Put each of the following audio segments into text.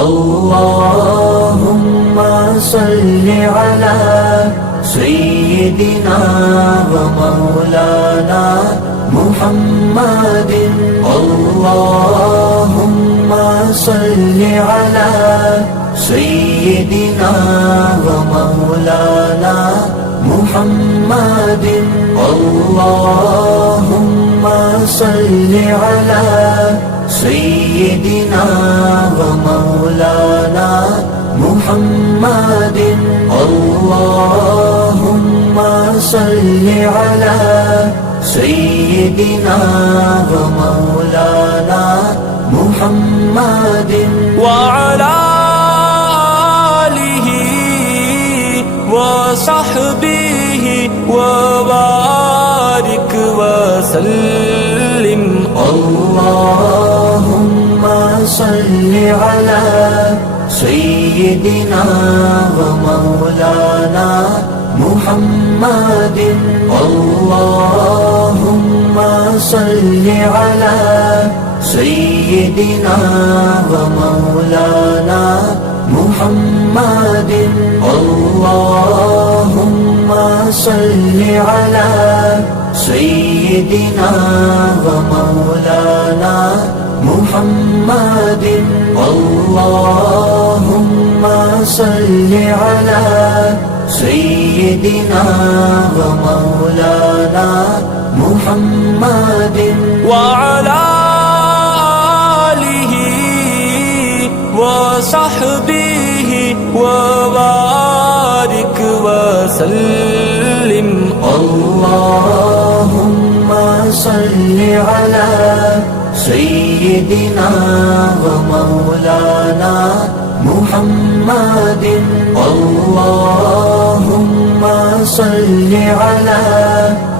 اللهم صل على سيدنا ومولانا محمد اللهم صل على سيدنا ومولانا محمد اللهم صل على سيدنا ومولانا محمد اللهم صل على سيدنا ومولانا محمد وعلى آله وصحبه وبارك وسلم اللهم صل على سيدنا ومولانا محمد اللهم صل على سيدنا ومولانا محمد اللهم صل على سيدنا ومولانا محمد اللهم صل على سيدنا ومولانا محمد وعلى آله وصحبه وبارك وسلم اللهم صل على سيدنا ومولانا محمد اللهم صل على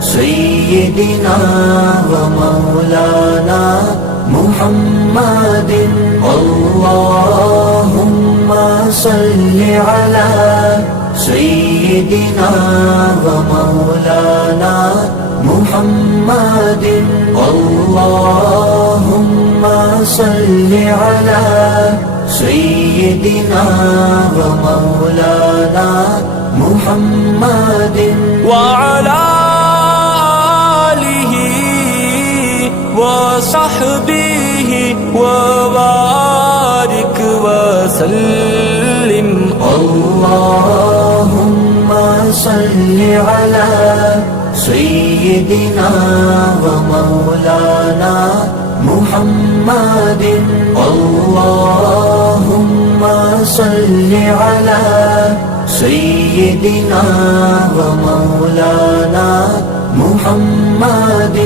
سيدنا ومولانا محمد اللهم صل على سيدنا ومولانا محمد اللهم صل على سيدنا ومولانا محمد وعلى آله وصحبه وبارك وسلم اللهم صل على سيدنا ومولانا محمد اللهم صل على سيدنا ومولانا محمد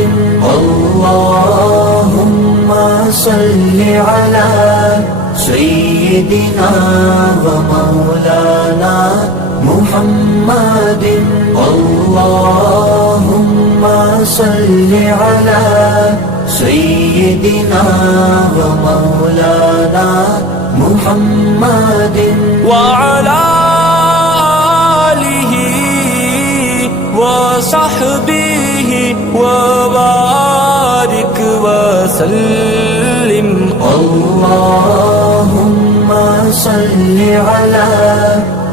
اللهم صل على سيدنا ومولانا محمد اللهم صل على سيدنا ومولانا محمد وعلى آله وصحبه وبارك وسلم اللهم صل على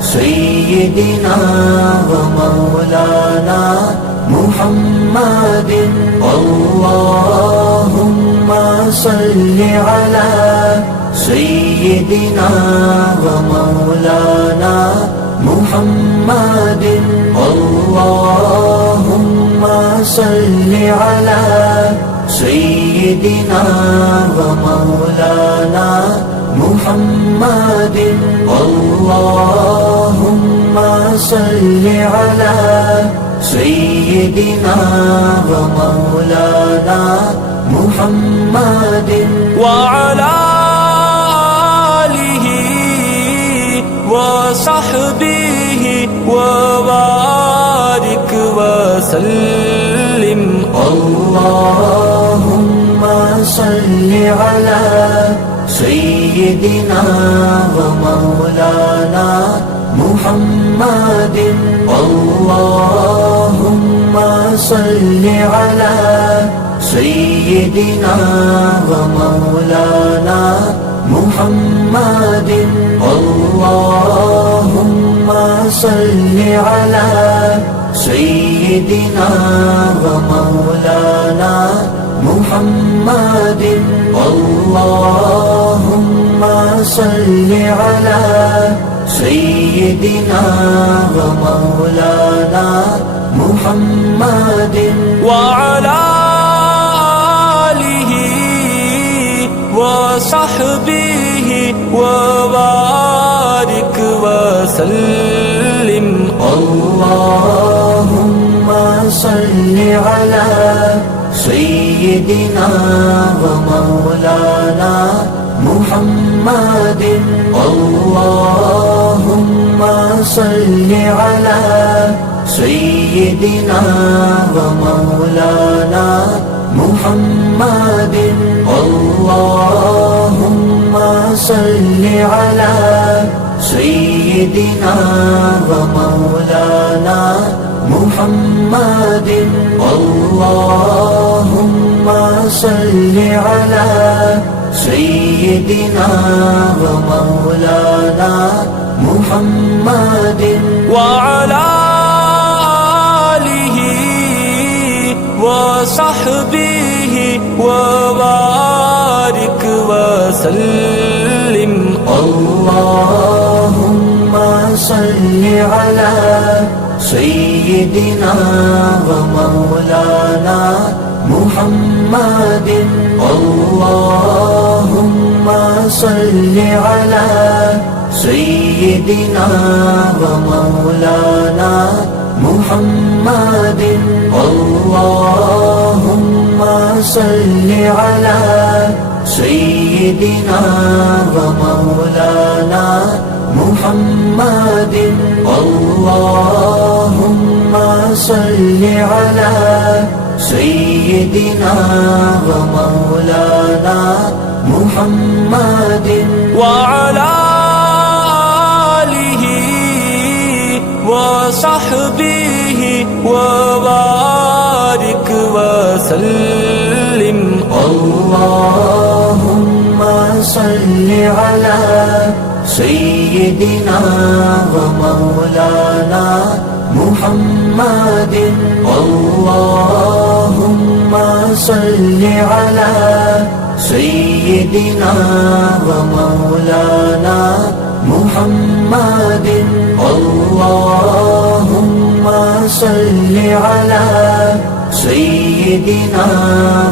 سيدنا ومولانا محمد اللهم صل على سيدنا ومولانا محمد اللهم صل على سيدنا ومولانا محمد اللهم صل على سيدنا ومولانا محمد وعلى آله وصحبه وبارك وسلم اللهم صل على سيدنا ومولانا محمد اللهم صل على سيدنا ومولانا محمد اللهم صل على سيدنا ومولانا محمد اللهم صل على سيدنا ومولانا محمد وعلى آله وصحبه وبارك وسلم اللهم صل على سيدنا ومولانا محمد اللهم صل على سيدنا ومولانا محمد اللهم صل على سيدنا ومولانا محمد اللهم صل على سيدنا ومولانا محمد وعلى آله وصحبه وبارك وسلم اللهم صل على سيدنا ومولانا محمد اللهم صل على سيدنا ومولانا محمد اللهم صل على سيدنا ومولانا محمد اللهم صل على سيدنا ومولانا محمد وعلى آله وصحبه وبارك وسلم اللهم صل على سيدنا ومولانا محمد اللهم صل على سيدنا ومولانا محمد اللهم صل على سيدنا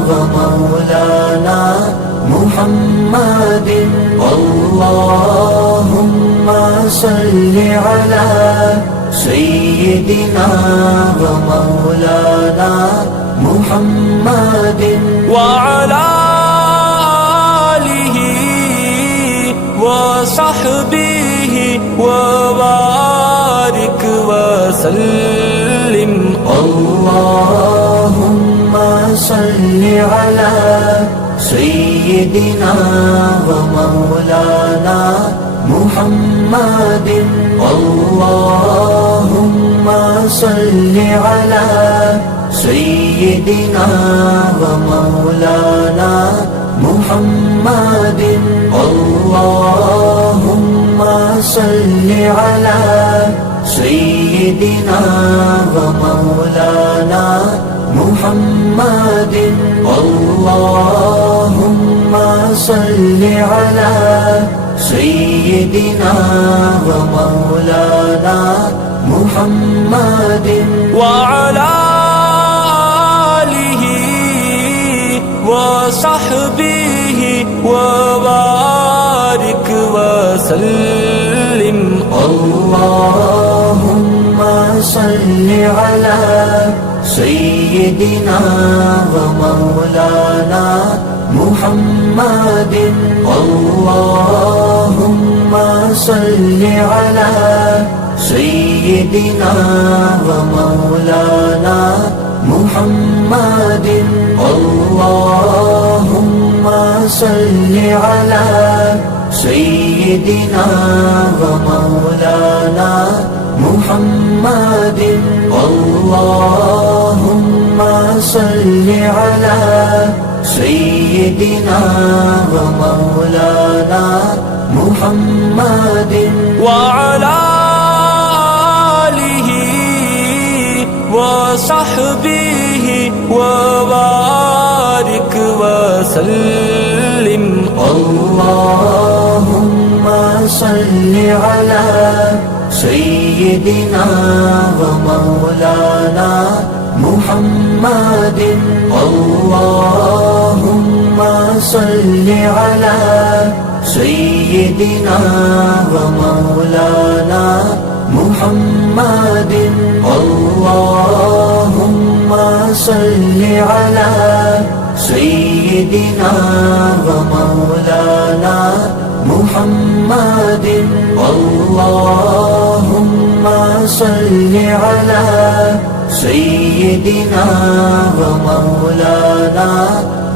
ومولانا محمد اللهم صل على سيدنا ومولانا محمد وعلى آله وصحبه وبارك وسلم اللهم صل على سيدنا ومولانا محمد اللهم صل على سيدنا ومولانا محمد اللهم صل على سيدنا ومولانا محمد اللهم صل على سيدنا ومولانا محمد وعلى آله وصحبه وبارك وسلم اللهم صل على سيدنا ومولانا محمد اللهم صل على سيدنا ومولانا محمد اللهم صل على سيدنا ومولانا محمد اللهم صل على سيدنا ومولانا محمد وعلى آله وصحبه وبارك وسلم. اللهم صل على سيدنا ومولانا محمد. اللهم صل على سيدنا ومولانا محمد. اللهم صل على سيدنا ومولانا محمد. اللهم صل على سيدنا ومولانا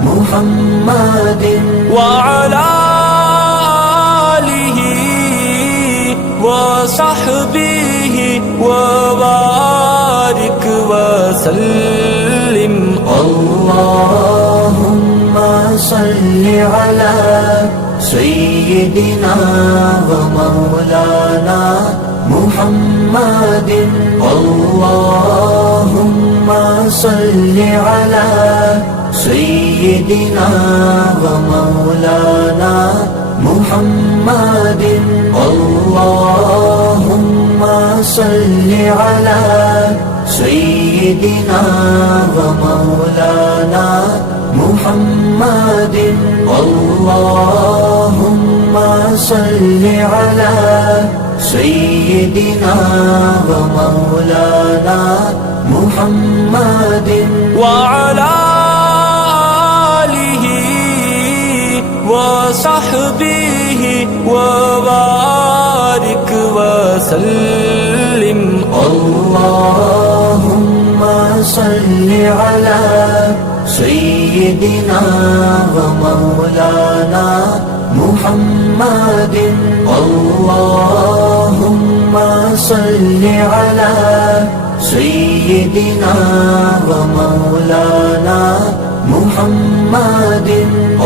محمد وعلى آله وصحبه وبارك وسلم. اللهم صل على سيدنا ومولانا محمد. اللهم صل على سيدنا ومولانا محمد. اللهم صل على سيدنا ومولانا محمد. اللهم صل على سيدنا ومولانا محمد وعلى آله وصحبه وبارك وسلم. اللهم صل على سيدنا ومولانا محمد. اللهم صل على سيدنا ومولانا محمد.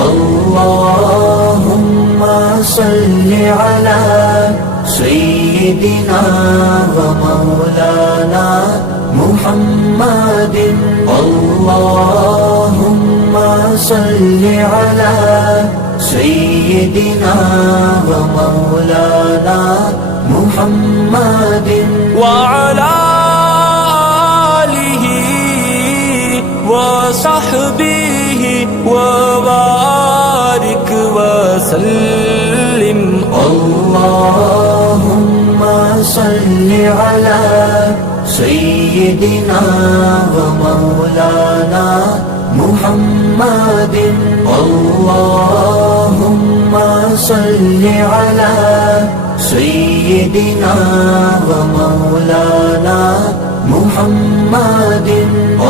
اللهم صل على سيدنا ومولانا محمد. اللهم صل على سيدنا ومولانا محمد وعلى آله وصحبه وبارك وسلم. اللهم صل على سيدنا ومولانا محمد. اللهم صل على سيدنا ومولانا محمد.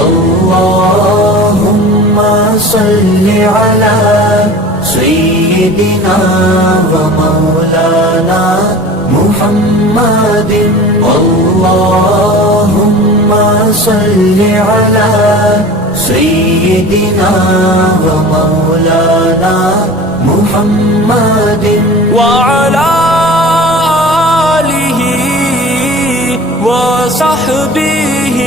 اللهم صل على سيدنا ومولانا محمد. اللهم صل على سيدنا ومولانا محمد وعلى آله وصحبه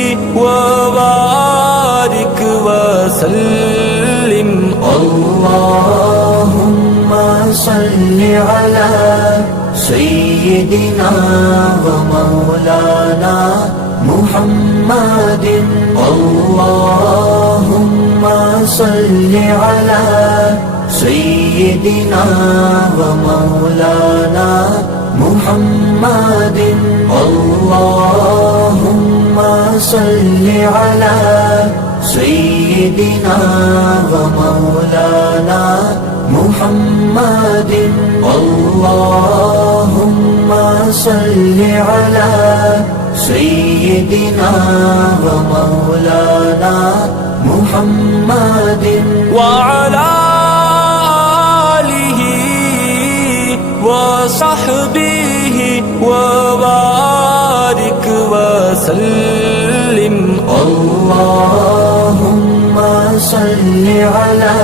وبارك وسلم. اللهم صل على سيدنا ومولانا محمد. اللهم صل على سيدنا ومولانا محمد. اللهم صل على سيدنا ومولانا محمد. اللهم صل على سيدنا ومولانا محمد وعلى آله وصحبه وبارك وسلم. اللهم صل على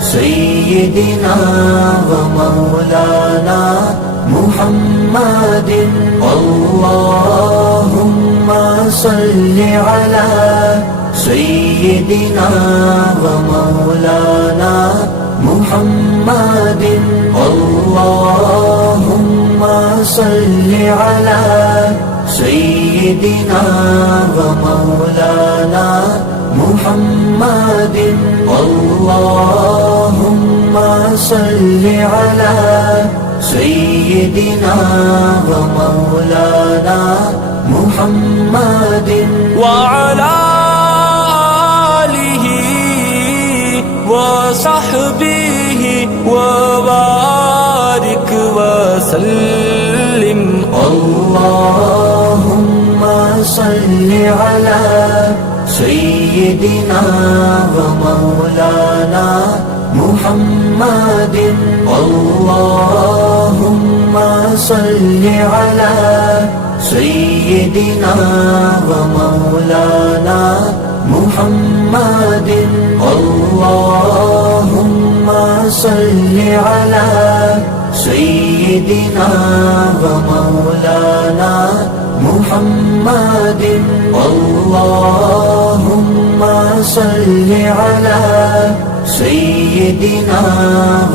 سيدنا ومولانا محمد اللهم صل على سيدنا ومولانا محمد اللهم صل على سيدنا ومولانا محمد اللهم صل على سيدنا ومولانا محمد وعلى آله وصحبه وبارك وسلم اللهم صل على سيدنا ومولانا محمد اللهم صل على سيدنا ومولانا محمد اللهم صل على سيدنا ومولانا محمد اللهم صل على سيدنا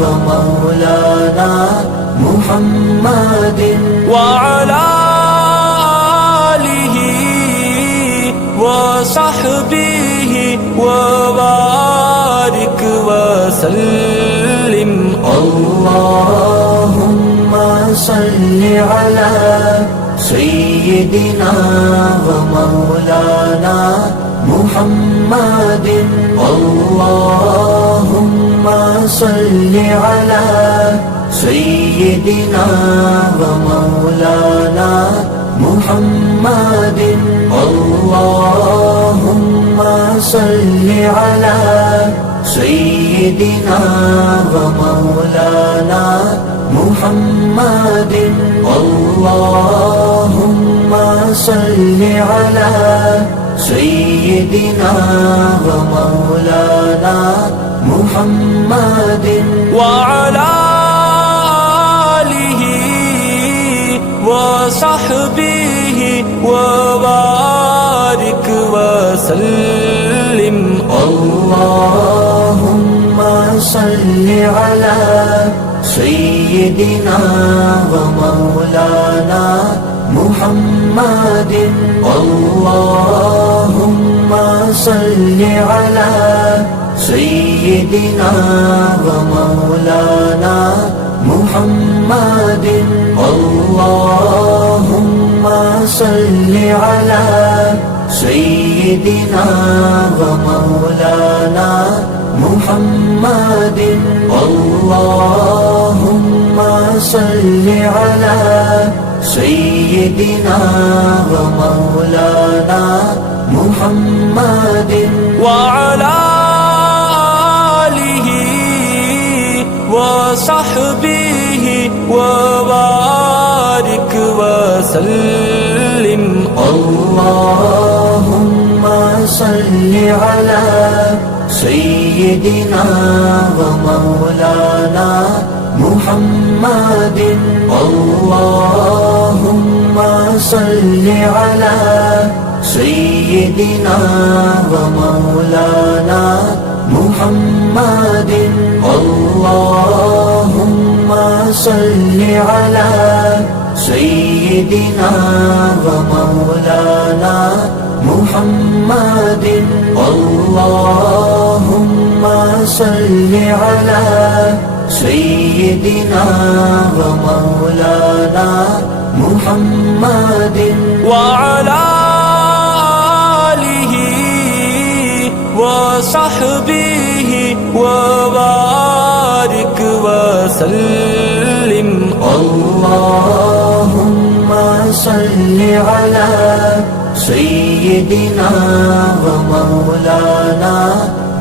ومولانا محمد وعلى آله وصحبه وبارك وسلم اللهم صل على سيدنا ومولانا محمد اللهم صل على سيدنا ومولانا محمد اللهم صل على سيدنا ومولانا محمد اللهم صل على سيدنا ومولانا محمد وعلى آله وصحبه وبارك وسلم اللهم صل على سيدنا ومولانا محمد اللهم صل على سيدنا ومولانا محمد اللهم صل على سيدنا ومولانا محمد اللهم صل على سيدنا ومولانا محمد وعلى آله وصحبه وبارك وسلم اللهم صل على سيدنا ومولانا محمد اللهم صل على سيدنا ومولانا محمد اللهم صل على سيدنا ومولانا محمد اللهم صل على سيدنا ومولانا محمد وعلى آله وصحبه وبارك وسلم اللهم صل على سيدنا ومولانا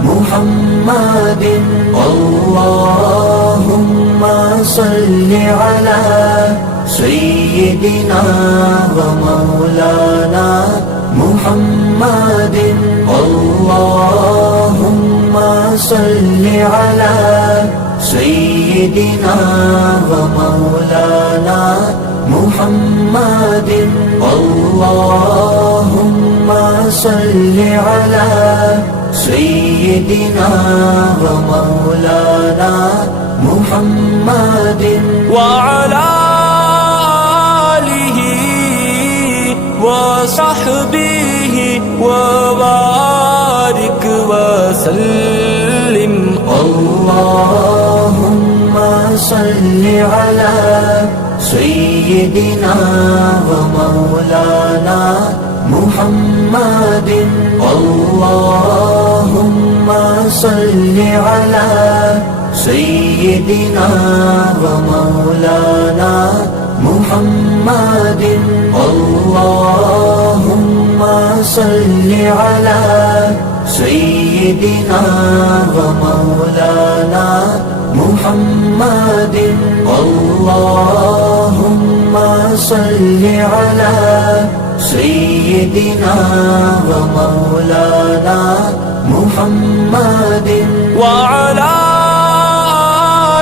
محمد اللهم صل على سيدنا ومولانا محمد اللهم صل على سيدنا ومولانا محمد اللهم صل على سيدنا ومولانا محمد وعلى آله وصحبه وبارك وسلم اللهم صل على سيدنا ومولانا محمد اللهم صل على سيدنا ومولانا محمد اللهم صل على سيدنا ومولانا محمد اللهم صل على سيدنا ومولانا محمد وعلى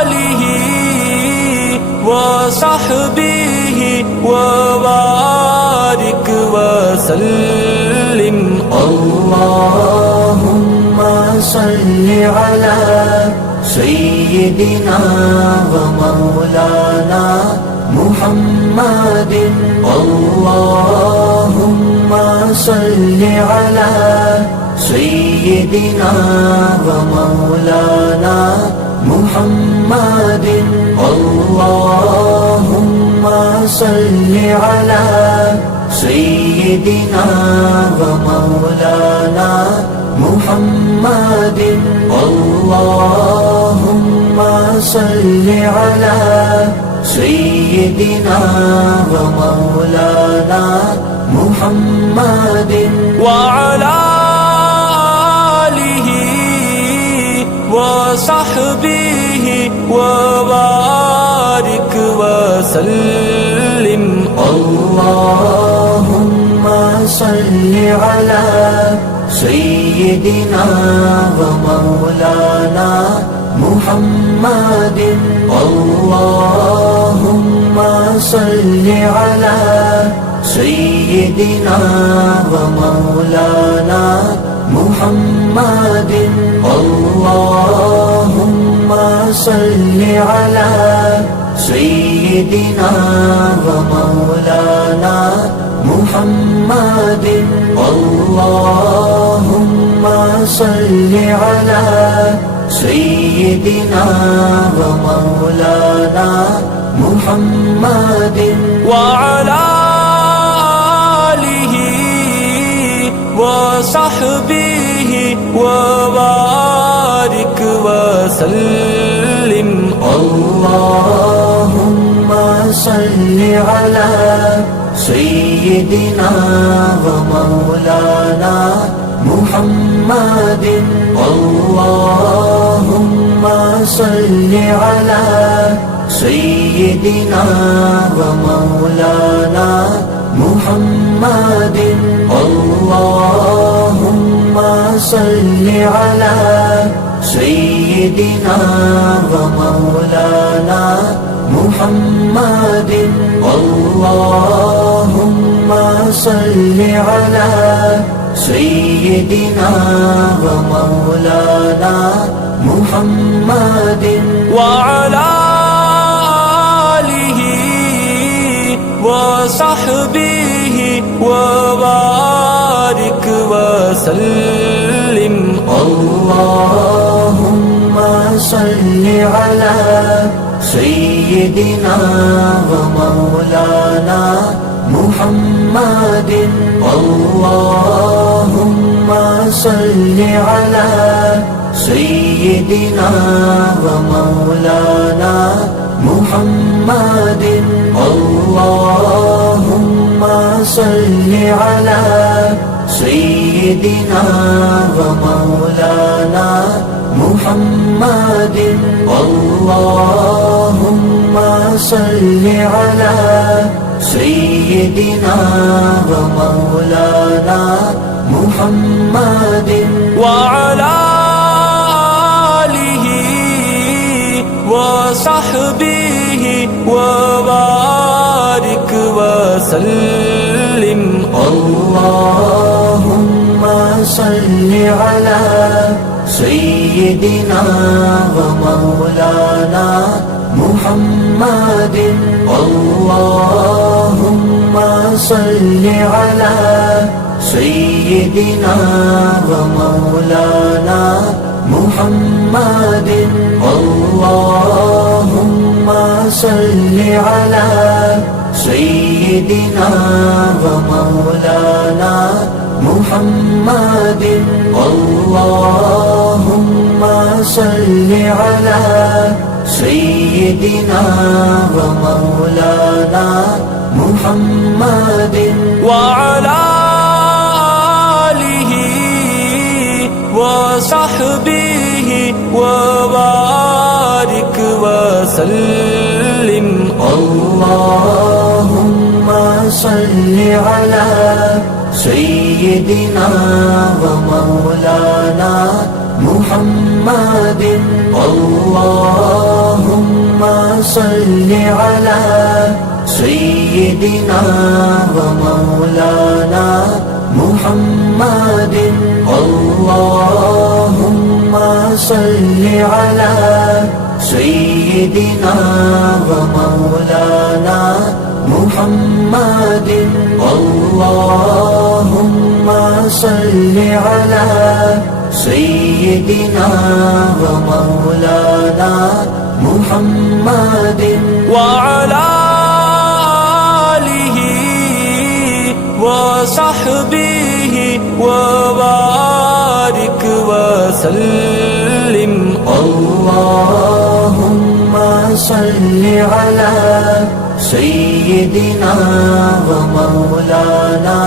آله وصحبه وبارك وسلم اللهم صل على سيدنا ومولانا محمد اللهم صل على سيدنا ومولانا محمد اللهم صل على سيدنا ومولانا محمد اللهم صل على سيدنا ومولانا محمد وعلى آله وصحبه وبارك وسلم اللهم صل على سيدنا ومولانا محمد اللهم صل على سيدنا ومولانا محمد اللهم صل على سيدنا ومولانا محمد اللهم صل على سيدنا ومولانا محمد وعلى آله وصحبه وبارك وسلم اللهم صل على سيدنا ومولانا محمد اللهم صل على سيدنا ومولانا محمد اللهم صل على سيدنا ومولانا محمد اللهم صل على سيدنا ومولانا محمد وعلى آله وصحبه وبارك وسلم اللهم صل على سيدنا ومولانا محمد اللهم صل على سيدنا ومولانا محمد اللهم صل على سيدنا ومولانا محمد اللهم صل على سيدنا ومولانا محمد وعلى وصحبه وبارك وسلم. اللهم صل على سيدنا ومولانا محمد. اللهم صل على سيدنا ومولانا محمد. اللهم صل على سيدنا ومولانا محمد. اللهم صل على سيدنا ومولانا محمد وعلى آله وصحبه وبارك وسلم. اللهم صل على سيدنا ومولانا محمد. اللهم صل على سيدنا ومولانا محمد. اللهم صل على سيدنا ومولانا محمد. اللهم صل على سيدنا ومولانا محمد وعلى آله وصحبه وبارك وسلم. اللهم صل على سيدنا ومولانا